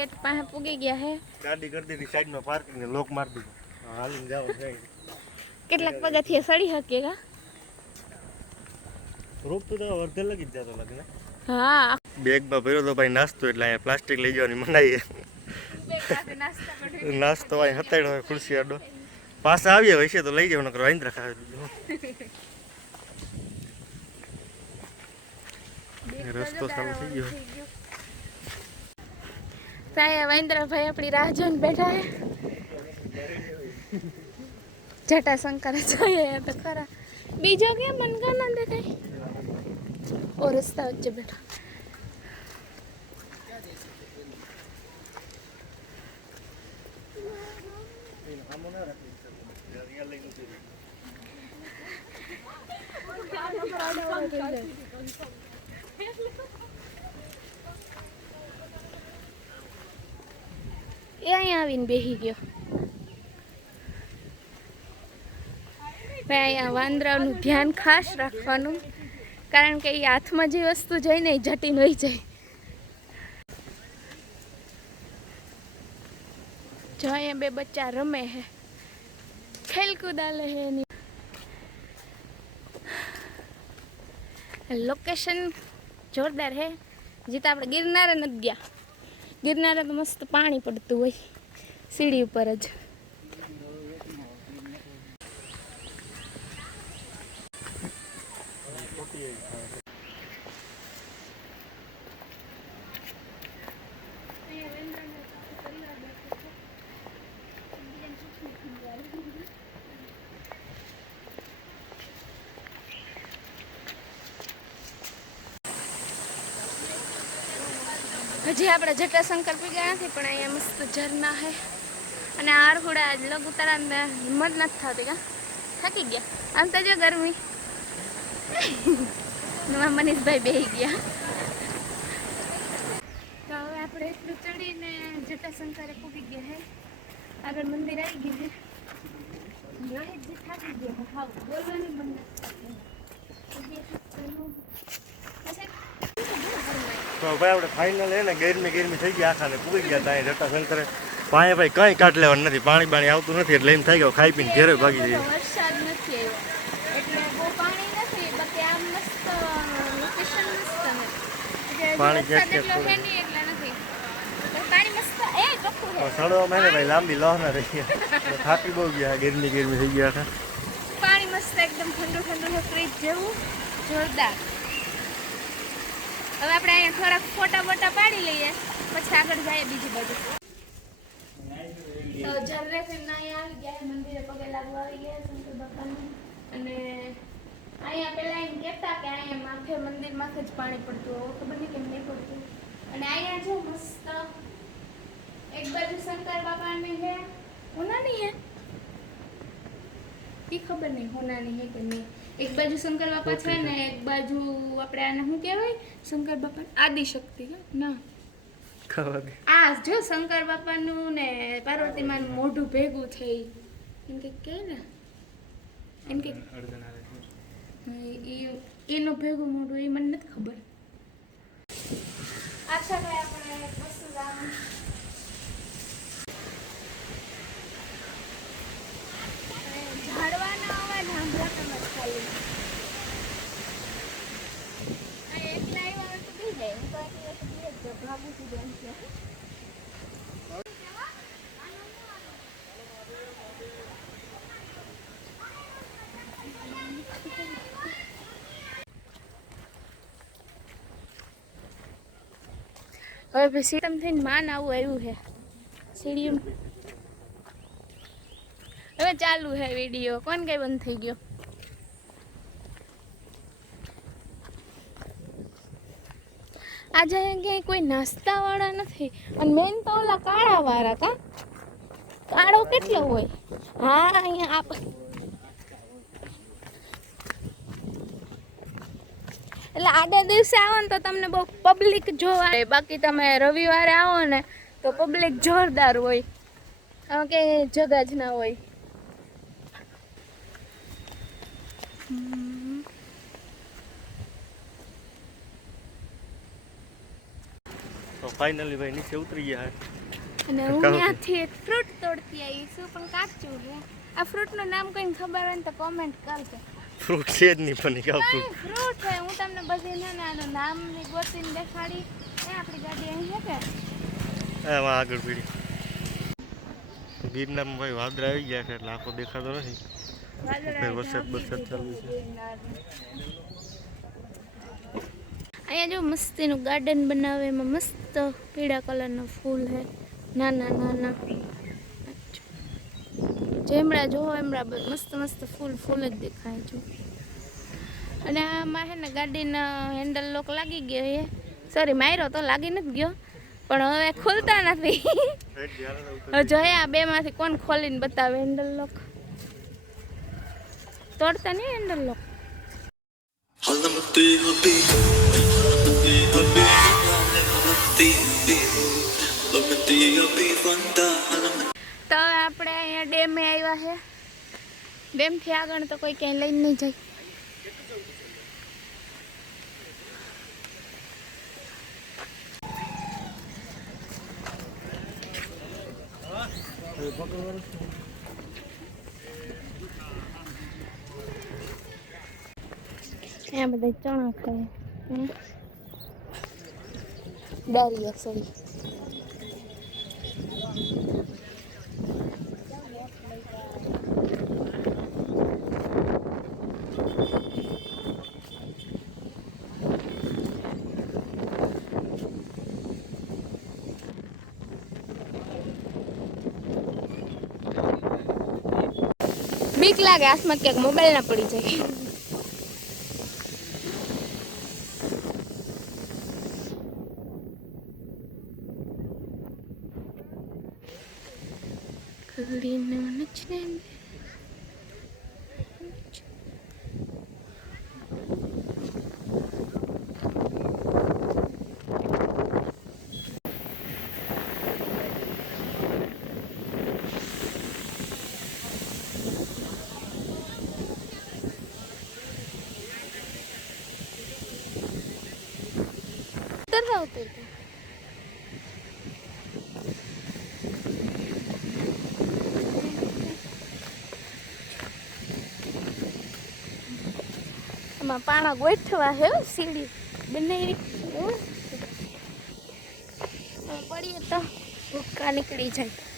Gate પાસે પૂગી ગયા હે ગાડી કરી દીધી સાઈડમાં પાર્કિંગ ને લોક મારી દીધો હાલીને જાવ છે કેટલાક પગથિયે સડી હકેગા રૂપ તો અડધે લગી જ જતો લાગે ને હા બેગમાં ભર્યો તો ભાઈ નાસ્તો એટલે અહીંયા પ્લાસ્ટિક લઈ જવાની મનાઈ નાસ્તો અહીં હતાડ્યો હોય ખુરશી આડો પાછા આવ્યા હોય છે તો લઈ જાવ નકર વાંદ રખાવી દીધો રસ્તો ચાલુ થઈ ગયો સાયા વાંદરાભાઈ આપણી રાહ જોઈને બેઠા હે જટાશંકર જોઈએ તો ખરા બીજો કે મનગા ના દેખાય ઓ રસ્તા વચ્ચે બેઠા એ અહીંયા આવીને બેસી ગયો અહીંયા વાંદરાનું ધ્યાન ખાસ રાખવાનું કારણ કે એ હાથમાં જે વસ્તુ જાય ને એ જટીને વહી જાય જો અહીંયા બે બચ્ચા રમે હે ખેલકૂદા લે હે એની લોકેશન જોરદાર હે જીત આપણે ગિરનારે નથી ગયા ગિરનારે તો મસ્ત પાણી પડતું હોય સીડી ઉપર જ હજી આપણે જટાશંકર પીગા નથી પણ અહીંયા મસ્ત ઝરણા છે અને આરહુડા લઘુ તારા હિંમત નથી થતી કા થાકી ગયા આમ તો જો ગરમી મનીષભાઈ બેસી ગયા તો હવે આપણે એટલું ચડીને જટાશંકરે પૂગી ગયા હે આગળ મંદિર આવી ગયું છે થાકી ગયા હા બોલવાની બંધ તો ભાઈ આપણે ફાઇનલ હે ને ગરમી થઈ ગયા આખાને પૂગી ગયા ત્યાં જટાશંકરે પાણી ભાઈ કંઈ કાઢ લેવાનું નથી પાણી આવતું નથી એટલે એમ થઈ ગયો ખાઈ પીને ઘેરે ભાગી જઈએ વરસાદ નથી આવ્યો એટલે બહુ પાણી નથી બાકી આમ મસ્ત લોકેશન મસ્ત છે પાણી ક્યાંક એટલો છે નહીં એટલે નથી પાણી મસ્ત એ ચોખ્ખું છે સડવા માં ભાઈ લાંબી લહના રહી ગયા થાકી બહુ ગયા ગરમી થઈ ગયા આખા પાણી મસ્ત એકદમ ઠંડુ છે ફ્રીજ જેવું જોરદાર હવે આપણે અહીંયા થોડાક ફોટા બોટા પાડી લઈએ પછી આગળ જઈએ બીજી બાજુ તો જર્રે ફિલ્મ અહીંયા આવી ગયા મંદિરે પગે લાગવા આવી ગયા શંકર બાપાનું અને અહીંયા પેલા એમ કહેતા કે અહીંયા માથે મંદિર માથે જ પાણી પડતું હવે ખબર નહીં કેમ નહીં પડતું અને અહીંયા જો મસ્ત એક બાજુ શંકર બાપાની છે હોનાની હે ઈ ખબર નહીં હોનાની હે કે નહીં એક બાજુ શંકર બાપા છે ને એક બાજુ આપણે આને શું કહેવાય શંકર બાપા આદિશક્તિ ના આ જો શંકર બાપાનું ને પાર્વતી માનું મોઢું ભેગું થઈ એમ કે ને એમ કે એનું ભેગું મોઢું એ મને નથી ખબર આછા ભાઈ આપણે વસ્તુ ઝાડવાના અવાજ સાંભળતા ખાલી એકલા આવ્યા તો બી જાય હું તો ભાગું છું બેન છે હવે પછી તમ થઈને માન આવું આવ્યું છે સીડીયું હવે ચાલુ છે વિડીયો કોણ કઈ બંધ થઈ ગયો આજે ક્યાંય કોઈ નાસ્તા વાળા નથી અને મેન તો ઓલા કાળા વાળા કા કાળો કેટલો હોય હા અહીંયા એટલે આડા દિવસે આવો ને તો તમને બહુ પબ્લિક જોવા બાકી તમે રવિવારે આવો ને તો પબ્લિક જોરદાર હોય કે જગા જ ના હોય તો ફાઇનલી ભાઈ નીચે ઉતરી ગયા અને હું ત્યાંથી એક ફ્રૂટ તોડતી આવી છું પણ કાચું છે. આ ફ્રૂટનું નામ કોઈને ખબર હોય ને તો કોમેન્ટ કરજો. ફ્રૂટ છે જ નહીં પણ કેવું ફ્રૂટ છે હું તમને બધી છે ને આનું નામ ને ગોતીને દેખાડી. એ આપણી ગાડી અહીં છે કે એમાં આગળ પીડી ગિરનારમાં ભાઈ વાદળા આવી ગયા છે એટલે આખો દેખાતો નથી. વરસાદ ચાલુ છે. અહીંયા જો મસ્તીનું ગાર્ડન બનાવે એમાં મસ્ત પીળા કલરનો ફૂલ છે નાના નાના જેમડા જોવો એમડા મસ્ત મસ્ત ફૂલ ફૂલ જ દેખાય છે. અને આમાં છે ને ગાડીના હેન્ડલ લોક લાગી ગયો છે. સોરી માર્યો તો લાગી નથી ગયો પણ હવે ખુલતા નથી. હવે જોઈએ આ બેમાંથી કોણ ખોલીને બતાવે હેન્ડલ લોક. તોડતા નહીં હેન્ડલ લોક. તો આપણે અહીંયા ડેમે આવ્યા છે. ડેમથી આગળ તો કોઈ ક્યાંય લઈને નહીં જાય. અહીંયા બધા ચણા ખાય ડારિયા સોરી. બીક લાગે હાથમાં ક્યાંક મોબાઈલ ના પડી જાય. એમાં પાણા ગોઠવા હે સીડી બનાવી પડીએ તો ભૂક્કા નીકળી જાય.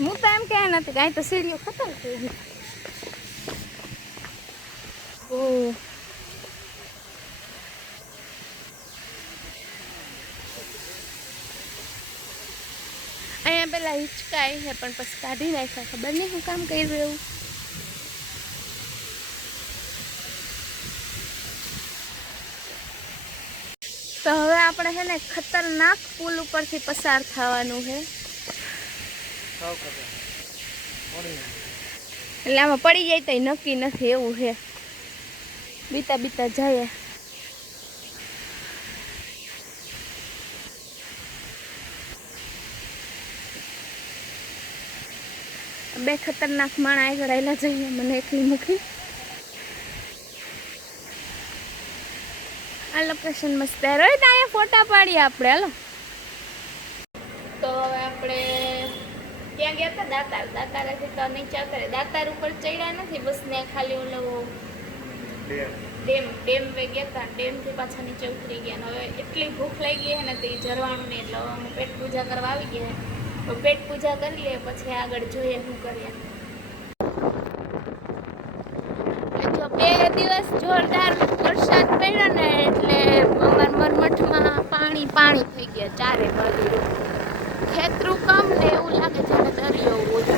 હું તો એમ કહે નથી કાંઈ તો સીડીઓ ખતમ થઈ ગઈ. અહીંયા પેલા હિચકાય છે પણ પછી કાઢી નાખ્યા ખબર નહીં હું કામ કરી રહ્યું. તો હવે આપણે છે ને ખતરનાક પુલ ઉપરથી પસાર થવાનું છે. એટલે આમાં પડી જાય તો નક્કી નથી એવું છે. બીતા બીતા જાય. બે ખતરનાક માણા આગળ આવેલા જઈએ મને એકલી મૂકી. આ લોકેશન મસ્ત રોહિત અહીંયા ફોટા પાડીએ આપણે. હાલો તો હવે આપણે ત્યાં ગયા હતા દાતાર. દાતારેથી તો નીચે ઉતરે. દાતાર ઉપર ચડ્યા નથી બસ ને ખાલી ઓલો ડેમ વે ગયા હતા. ડેમથી પાછા નીચે ઉતરી ગયા. હવે એટલી ભૂખ લાગી છે ને તે જરવાનું નહીં એટલે અમે પેટ પૂજા કરવા આવી ગયા. તો પેટ પૂજા કરી લઈએ પછી આગળ જોઈએ શું કરીએ. જો 2 દિવસ જોરદાર વરસાદ પડ્યો ને એટલે અમારા મરમઠમાં પાણી થઈ ગયા ચારે બાજુ. ખેતરું કમ ને એવું લાગે છે દરિયો હોય.